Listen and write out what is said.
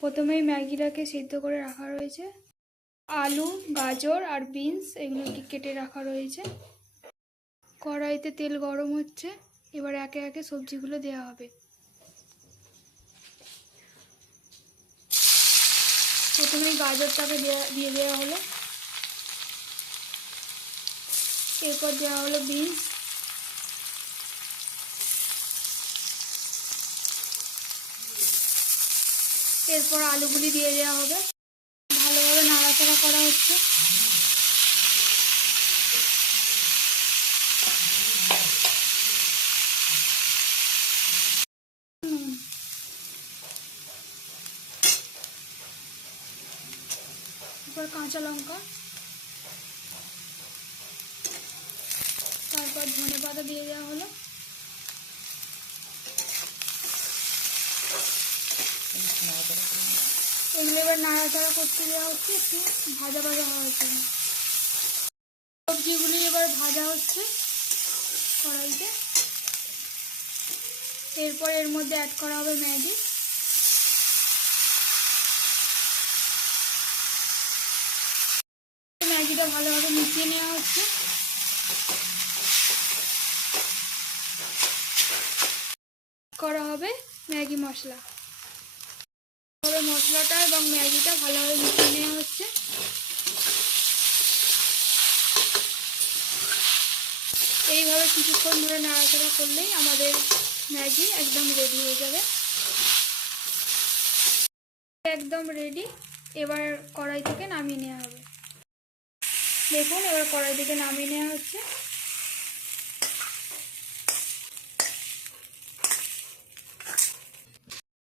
প্রথমেই ম্যাগিটাকে সিদ্ধ করে রাখা রয়েছে। আলু, গাজর আর বিনস এগুলোকে কেটে রাখা রয়েছে। কড়াইতে তেল গরম হচ্ছে, এবার একে একে সবজিগুলো দেওয়া হবে। প্রথমেই গাজরটাকে দিয়ে দেওয়া হলো, এরপর দেওয়া হলো বিনস, এরপর আলুগুলি দিয়ে দেওয়া হবে। ভালোভাবে নাড়াচাড়া করা হচ্ছে। এরপর কাঁচা লঙ্কা, তারপর ধনেপাতা দিয়ে দেওয়া হলো। এগুলো এবার নাড়াচাড়া করতে দেওয়া হচ্ছে, একটু ভাজা ভাজা হওয়ার জন্য। সবজিগুলি এবার ভাজা হচ্ছে কড়াইতে। এরপর এর মধ্যে অ্যাড করা হবে ম্যাগি। ম্যাগিটা ভালোভাবে মিশিয়ে নেওয়া হচ্ছে। করা হবে ম্যাগি মশলা। মশলাটা এবং ম্যাগিটা ভালোভাবে মিশিয়ে নেওয়া হচ্ছে। এইভাবে কিছুক্ষণ ধরে নাড়াচাড়া করলেই আমাদের ম্যাগি একদম রেডি হয়ে যাবে। একদম রেডি। এবার কড়াই থেকে নামিয়ে নেওয়া হবে। দেখুন, এবার কড়াই থেকে নামিয়ে নেওয়া হচ্ছে।